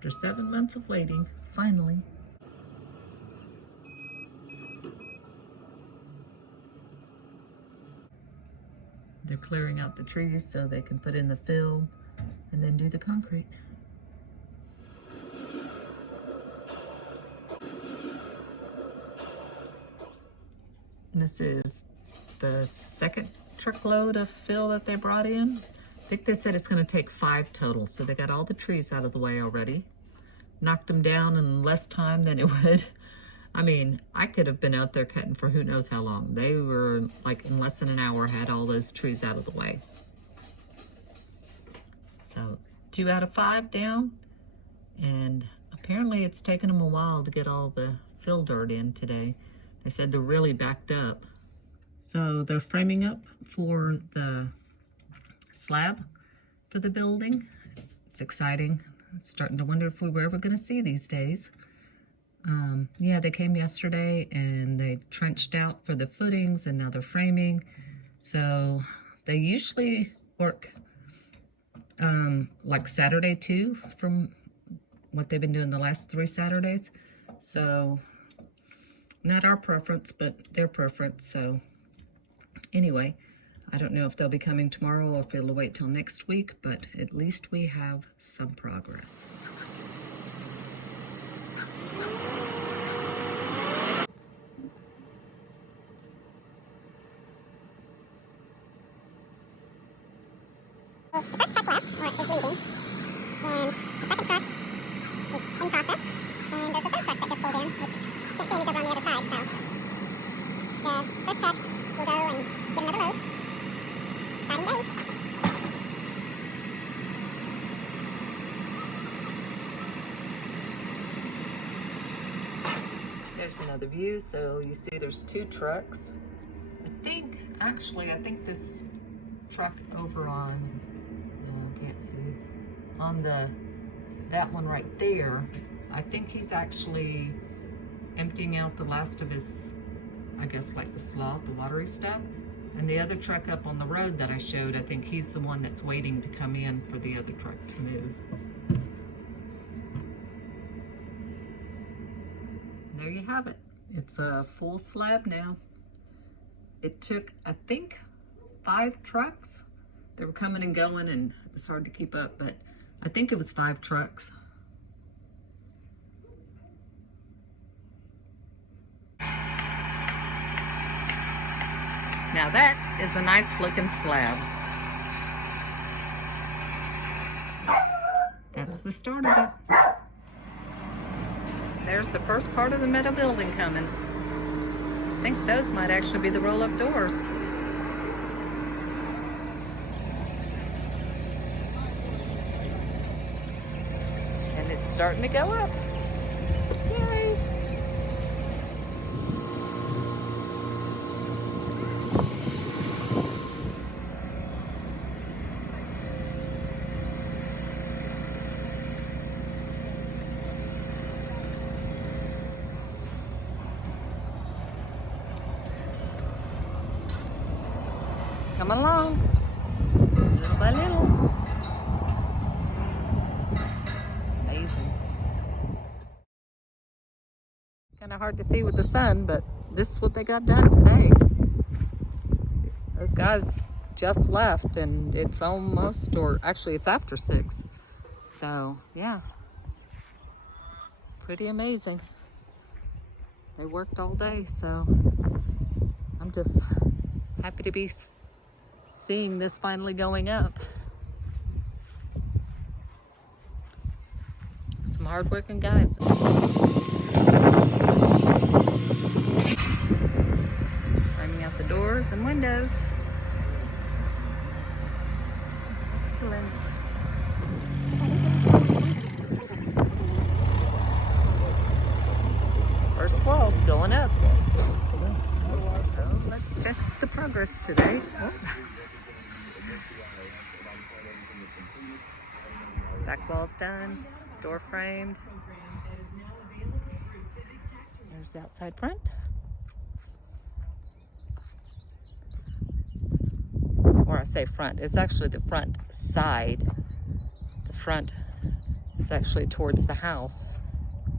after 7 months of waiting, finally. They're clearing out the trees so they can put in the fill and then do the concrete. And this is the second truckload of fill that they brought in. I think they said it's going to take 5 total, so they got all the trees out of the way already. Knocked them down in less time than it would. I mean, I could have been out there cutting for who knows how long. They were like in less than an hour had all those trees out of the way. So 2 out of 5 down, and apparently it's taken them a while to get all the fill dirt in today. They said they're really backed up. So they're framing up for the slab for the building. It's exciting. I'm starting to wonder if we were ever going to see these days. Yeah, they came yesterday and they trenched out for the footings, and now they're framing. So they usually work like Saturday too, from what they've been doing the last 3 Saturdays. So not our preference, but their preference. So anyway, I don't know if they'll be coming tomorrow or if it'll wait till next week, but at least we have some progress. The first truck left, or is leaving, and the second truck is in process, and there's a third truck that just pulled in, which can't see any's over on the other side, so the first truck will go and get another load. Exciting days. There's another view. So you see there's 2 trucks. I think this truck over on, I can't see, on that one right there, I think he's actually emptying out the last of his, I guess like the slough, the watery stuff. And the other truck up on the road that I showed, I think he's the one that's waiting to come in for the other truck to move. There you have it. It's a full slab now. It took, I think, 5 trucks. They were coming and going and it was hard to keep up, but I think it was 5 trucks. Now that is a nice looking slab. That's the start of it. There's the first part of the metal building coming. I think those might actually be the roll-up doors. And it's starting to go up. Yay! Come along, little by little. Amazing. Kind of hard to see with the sun, but this is what they got done today. Those guys just left and it's almost, or actually it's after 6. So yeah, pretty amazing. They worked all day, so I'm just happy to be seeing this finally going up. Some hardworking guys. Framing out the doors and windows. Excellent. First wall's going up. So let's check the progress today. Oh. Back wall's done, door framed. There's the outside front. Or I say front, it's actually the front side. The front is actually towards the house,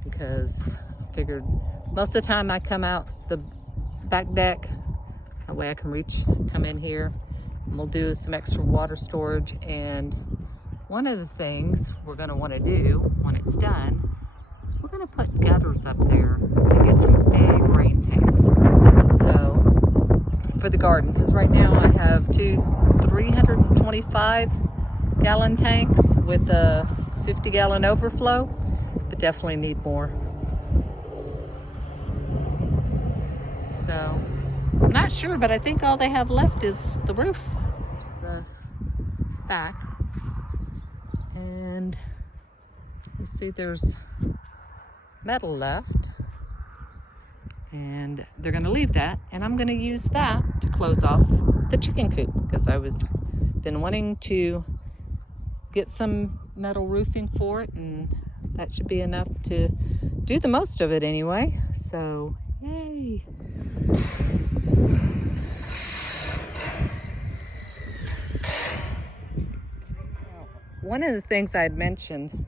because I figured most of the time I come out the back deck. That way I can come in here, and we'll do some extra water storage. And one of the things we're going to want to do when it's done, we're going to put gutters up there and get some big rain tanks. So for the garden, because right now I have two 325-gallon tanks with a 50-gallon overflow, but definitely need more. So I'm not sure, but I think all they have left is the roof. There's the back. And you see there's metal left. And they're going to leave that, and I'm going to use that to close off the chicken coop, because I was been wanting to get some metal roofing for it, and that should be enough to do the most of it anyway. So yay. One of the things I had mentioned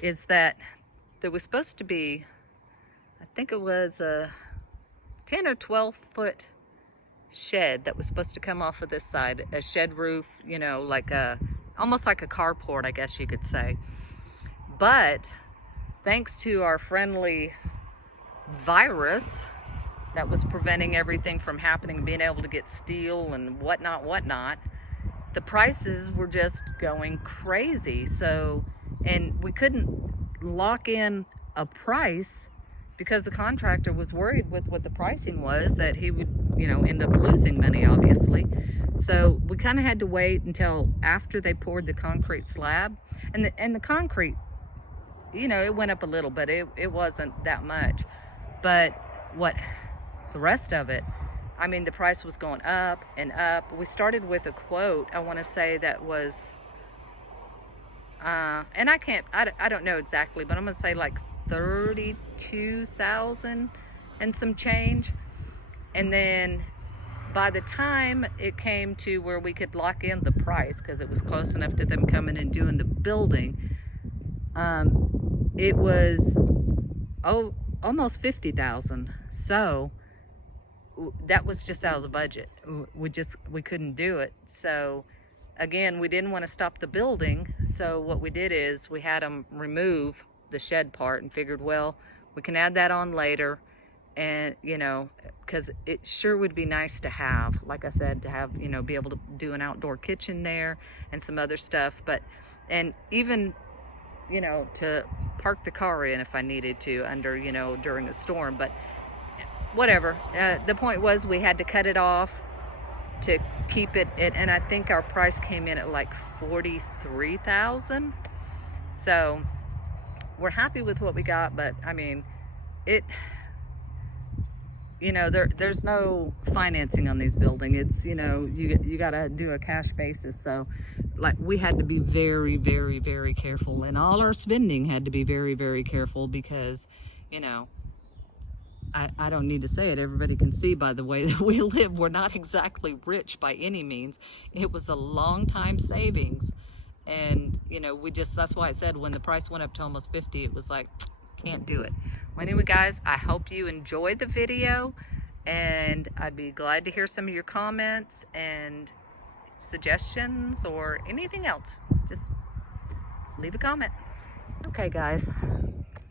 is that there was supposed to be, I think it was a 10 or 12 foot shed that was supposed to come off of this side, a shed roof, you know, like almost like a carport, I guess you could say. But thanks to our friendly virus that was preventing everything from happening, being able to get steel and whatnot, the prices were just going crazy. So, and we couldn't lock in a price because the contractor was worried with what the pricing was, that he would, you know, end up losing money, obviously. So we kind of had to wait until after they poured the concrete slab, and the concrete, you know, it went up a little, but it wasn't that much. But what the rest of it, I mean, the price was going up and up. We started with a quote, I want to say that was, and I don't know exactly, but I'm going to say like 32,000 and some change. And then by the time it came to where we could lock in the price, because it was close enough to them coming and doing the building, it was almost 50,000. So that was just out of the budget. We couldn't do it. So again, we didn't want to stop the building. So what we did is we had them remove the shed part, and figured, well, we can add that on later. And, you know, because it sure would be nice to have, like I said, to have, you know, be able to do an outdoor kitchen there and some other stuff. But, and even, you know, to park the car in if I needed to under, you know, during a storm. But whatever. The point was we had to cut it off to keep it, and I think our price came in at like 43,000. So we're happy with what we got, but I mean, you know, there's no financing on these buildings. It's, you know, you gotta do a cash basis. So like we had to be very, very, very careful, and all our spending had to be very, very careful, because, you know, I don't need to say it, everybody can see by the way that we live, we're not exactly rich by any means. It was a long time savings, and, you know, that's why I said when the price went up to almost 50, it was like, can't do it. Well, anyway, guys, I hope you enjoyed the video, and I'd be glad to hear some of your comments and suggestions or anything else. Just leave a comment. Okay, guys,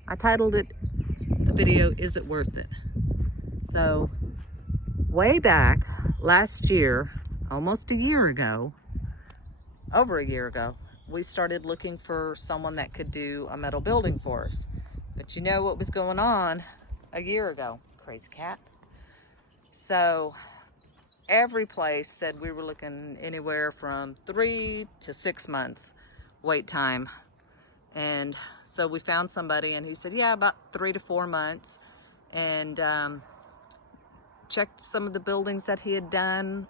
I titled the video, Is It Worth It? So way back last year, almost a year ago, over a year ago, we started looking for someone that could do a metal building for us. But you know what was going on a year ago? Crazy cat. So every place said we were looking anywhere from 3 to 6 months wait time. And so we found somebody, and he said, yeah, about 3 to 4 months. And checked some of the buildings that he had done,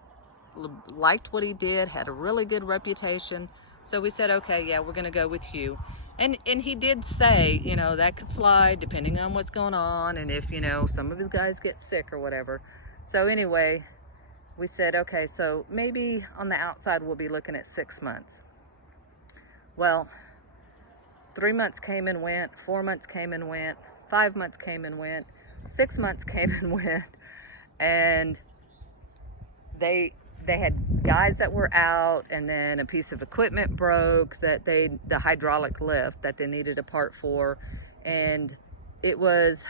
liked what he did, had a really good reputation. So we said, okay, yeah, we're gonna go with you. And he did say, you know, that could slide depending on what's going on, and if, you know, some of his guys get sick or whatever. So anyway, we said, okay, so maybe on the outside we'll be looking at 6 months. Well, 3 months came and went, 4 months came and went, 5 months came and went, 6 months came and went, and they had guys that were out, and then a piece of equipment broke that the hydraulic lift that they needed a part for, and it was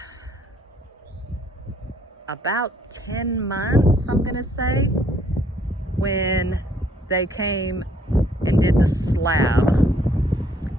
about 10 months, I'm gonna say, when they came and did the slab.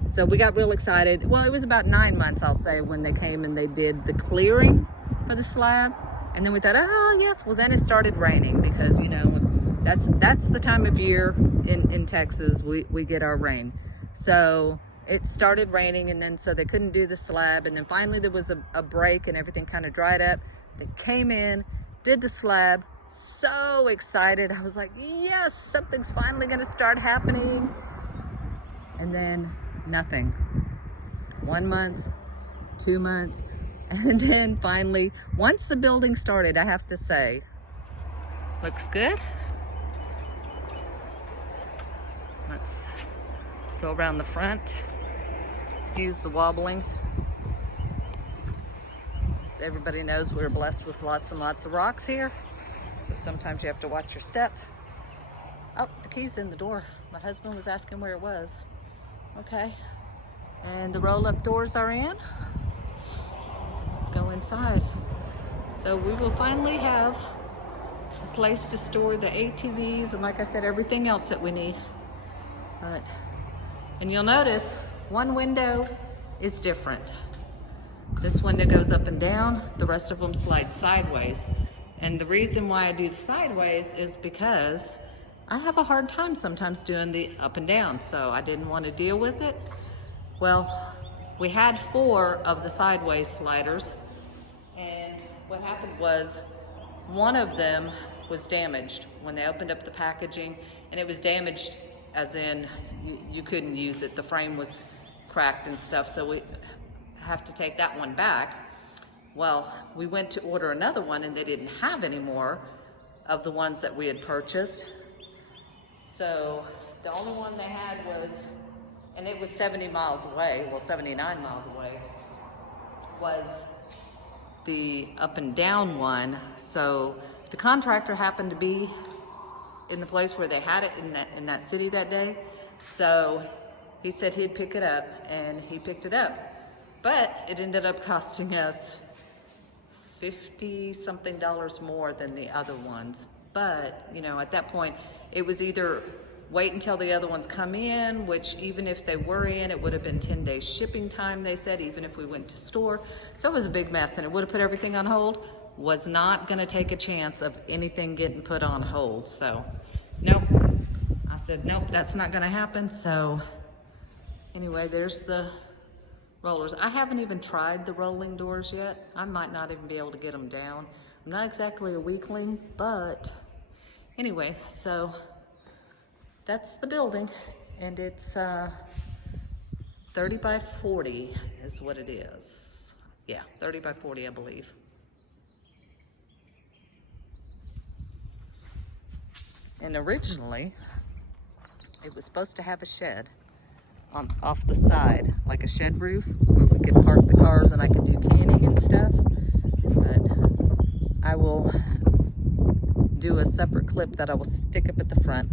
So we got real excited. Well, it was about 9 months, I'll say, when they came and they did the clearing for the slab. And then we thought, oh yes, well then it started raining, because you know, that's the time of year in Texas we get our rain. So it started raining, and then so they couldn't do the slab, and then finally there was a break and everything kind of dried up. They came in, did the slab, so excited. I was like, yes, something's finally gonna start happening. And then nothing. 1 month, 2 months, and then finally, once the building started, I have to say, looks good. Let's go around the front. Excuse the wobbling. So everybody knows we're blessed with lots and lots of rocks here, so sometimes you have to watch your step. Oh, the key's in the door. My husband was asking where it was. Okay, and the roll-up doors are in. Let's go inside. So we will finally have a place to store the ATVs and, like I said, everything else that we need. And you'll notice one window is different. This window goes up and down, the rest of them slide sideways. And the reason why I do the sideways is because I have a hard time sometimes doing the up and down, so I didn't want to deal with it. Well, we had 4 of the sideways sliders, and what happened was one of them was damaged when they opened up the packaging, and it was damaged as in you couldn't use it. The frame was cracked and stuff, so we have to take that one back. Well, we went to order another one, and they didn't have any more of the ones that we had purchased. So the only one they had was, and it was 70 miles away, well 79 miles away, was the up and down one. So the contractor happened to be in the place where they had it in that city that day. So he said he'd pick it up, and he picked it up. But it ended up costing us $50-something more than the other ones. But, you know, at that point, it was either wait until the other ones come in, which even if they were in, it would have been 10 days shipping time, they said, even if we went to store. So it was a big mess, and it would have put everything on hold. Was not gonna take a chance of anything getting put on hold. So, nope. I said, nope, that's not gonna happen. So anyway, there's the rollers. I haven't even tried the rolling doors yet. I might not even be able to get them down. I'm not exactly a weakling, but anyway, so that's the building, and it's 30 by 40 is what it is. Yeah, 30 by 40, I believe. And originally, it was supposed to have a shed off the side, like a shed roof, where we could park the cars and I could do canning and stuff. But I will do a separate clip that I will stick up at the front.